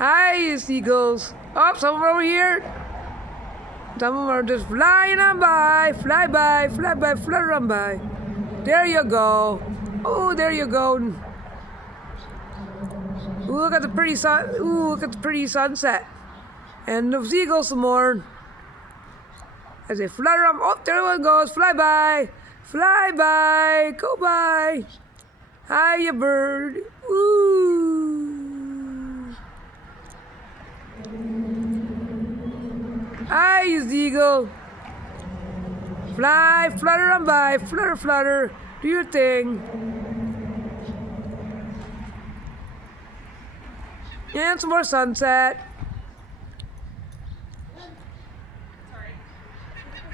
Hi, seagulls. Oh, some of them over here. Some of them are just flying on by. Fly by, flutter on by. There you go. Oh, there you go. Ooh, look at the pretty sun. Ooh, look at the pretty sunset. And the seagulls some more. As they flutter up. Oh, there one goes. Fly by. Fly by. Go by. Hi, you bird. Ooh. Hi, you seagull. Fly, flutter on by. Flutter, flutter. Do your thing. And some more sunset.